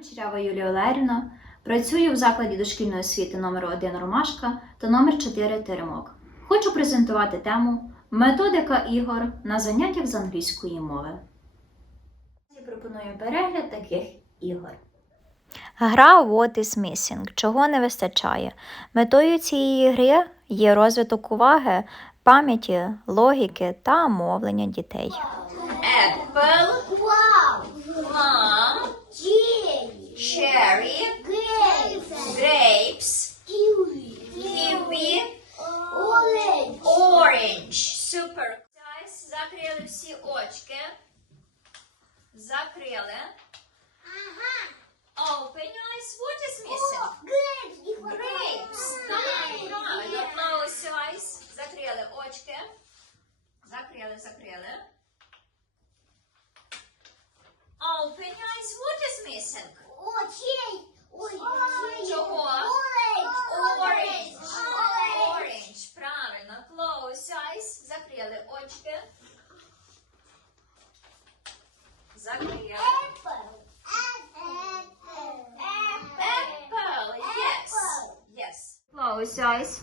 Кучерява Юлія Олегівна. Працюю в закладі дошкільної освіти номер 1 Ромашка та номер 4 Теремок. Хочу презентувати тему Методика ігор на заняттях з англійської мови. Я пропоную перегляд таких ігор. Гра What is Missing. Чого не вистачає? Метою цієї гри є розвиток уваги, пам'яті, логіки та мовлення дітей. Apple, закрили всі очки. Закрили. Ага! Open your eyes. What is missing? Не хватает. Grapes. Так, правильно. Close your eyes. Закрили очки. Закрили, закрили. Open your eyes. What is missing? О, чей? Ой? Чого? Orange. Orange! Orange. Правильно. Close your eyes. Закрили очки. Закрили. Apple! Apple! Apple. Yes. Yes. Close eyes.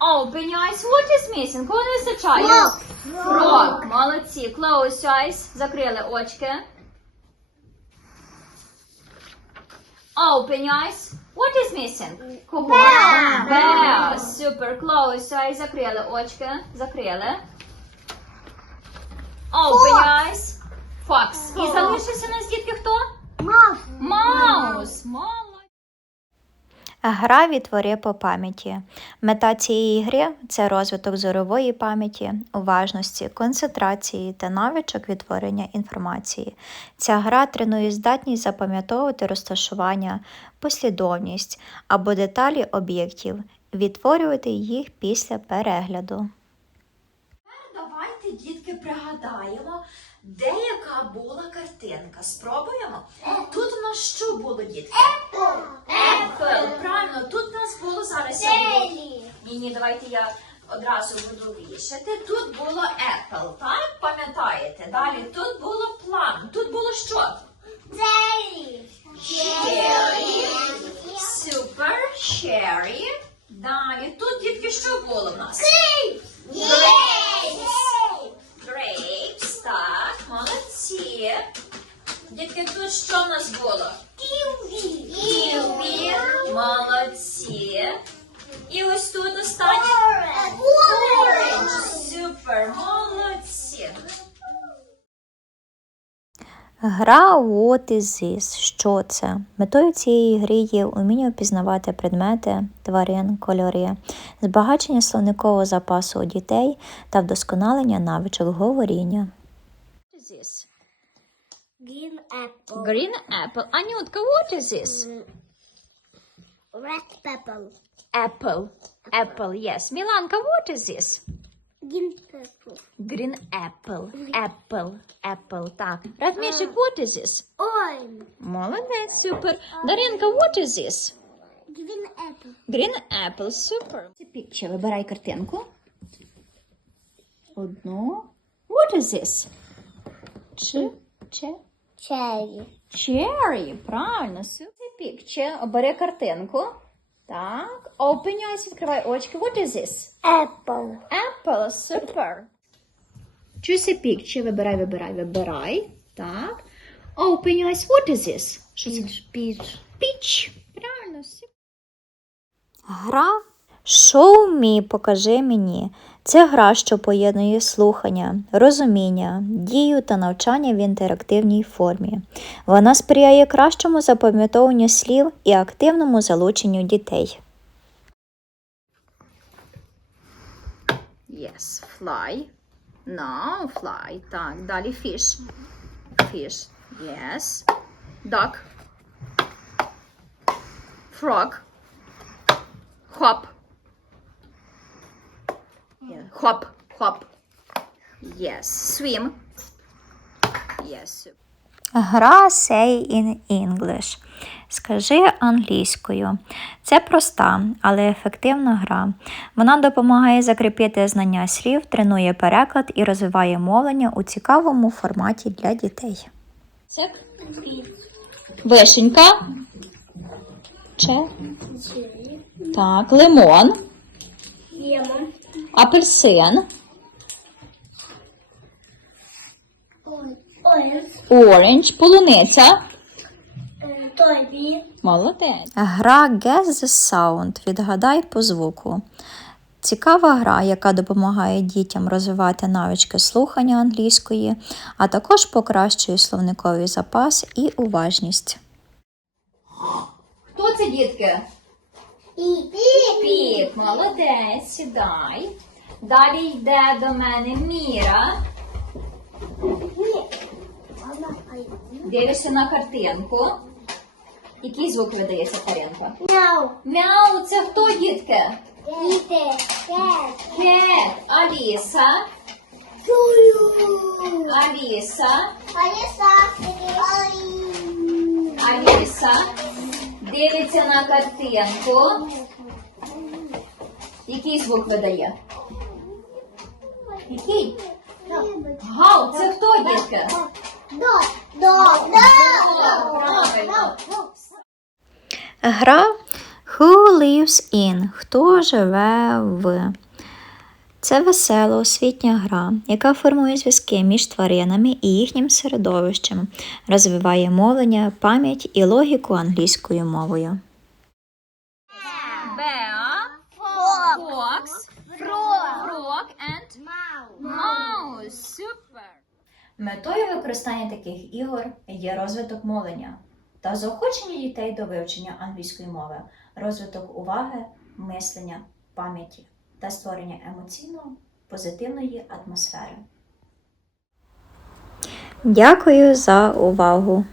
Open your eyes. What is missing? Кого не вистачає? Frog. Frog. Молодці. Close your eyes. Закрили очки. Open your eyes. What is missing? Кого? Bear. Bear. Super. Close your eyes. Закрили очки. Закрили. Open your eyes. Fox. І залишився у нас дітки хто? Маус. Молодець. Гра відтвори по пам'яті. Мета цієї гри це розвиток зорової пам'яті, уважності, концентрації та навичок відтворення інформації. Ця гра тренує здатність запам'ятовувати розташування, послідовність або деталі об'єктів, відтворювати їх після перегляду. Давайте, дітки, пригадаємо, де яка була картинка. Спробуємо. Тут у нас що було, дітки? Apple! Apple. Правильно, тут у нас було зараз. Ні, ні, давайте я одразу буду вішати. Тут було Apple, так? Пам'ятаєте? Далі тут було plum. Тут було що? Jelly! Cherry. Супер. Cherry. Далі тут, дітки, що було в нас? І ось тут останнє. Orange, супер, молодці. Гра What is this? Що це? Метою цієї гри є уміння впізнавати предмети, тварин, кольори, збагачення словникового запасу у дітей та вдосконалення навичок говоріння. What is this? Green apple. Green apple. Анютка, what is this? Red pepper. Apple. Apple, yes. Міланка, what is this? Green pepper. Green apple. Apple. Apple, так. Радмішик, what is this? Orange. Молодець, супер. Даринка, what is this? Green apple. Green apple, супер. Picture, вибирай картинку. Одну. What is this? Чи, чи, Cherry. cherry, правильно, супер. Picture, обери картинку. Так, open your eyes, відкривай очки. What is this? Apple. Apple, супер. Choose a picture, вибирай, вибирай, вибирай. Так. Open your eyes, what is this? Що це? Peach. Peach. Правильно, супер. Гра Show me, покажи мені. Це гра, що поєднує слухання, розуміння, дію та навчання в інтерактивній формі. Вона сприяє кращому запам'ятовуванню слів і активному залученню дітей. Yes, fly. No, fly. Так, далі fish. Fish. Yes. Duck. Frog. Hop. Yeah. Hop, hop. Yes. Swim. Yes. Гра Say in English. Скажи англійською. Це проста, але ефективна гра. Вона допомагає закріпити знання слів, тренує переклад і розвиває мовлення у цікавому форматі для дітей. Вишенька. Че? Так, лимон. Лемон. Апельсин. Оранж. Полуниця. Молодець. Гра Guess the Sound Відгадай по звуку. Цікава гра, яка допомагає дітям розвивати навички слухання англійської, а також покращує словниковий запас і уважність. Хто це, дітки? І Пік, молодець, сідай. Далі йде до мене Міра. Дивишся на картинку. Який звук видається картинка? Мяу. Мяу, це хто, дітки? Іде. Кет. Кет, Аліса, Чую. Аліса, Аліса. Аліса. Дивиться на картинку. Який звук видає? Який? Гав, це хто, дітки? До. До. До. Правильно. Гра Who lives in? Хто живе в? Це весела освітня гра, яка формує зв'язки між тваринами і їхнім середовищем, розвиває мовлення, пам'ять і логіку англійською мовою. Bear, Фок. fox, Фрог. frog and Мау. mouse. Супер! Метою використання таких ігор є розвиток мовлення та заохочення дітей до вивчення англійської мови, розвиток уваги, мислення, пам'яті та створення емоційно позитивної атмосфери. Дякую за увагу!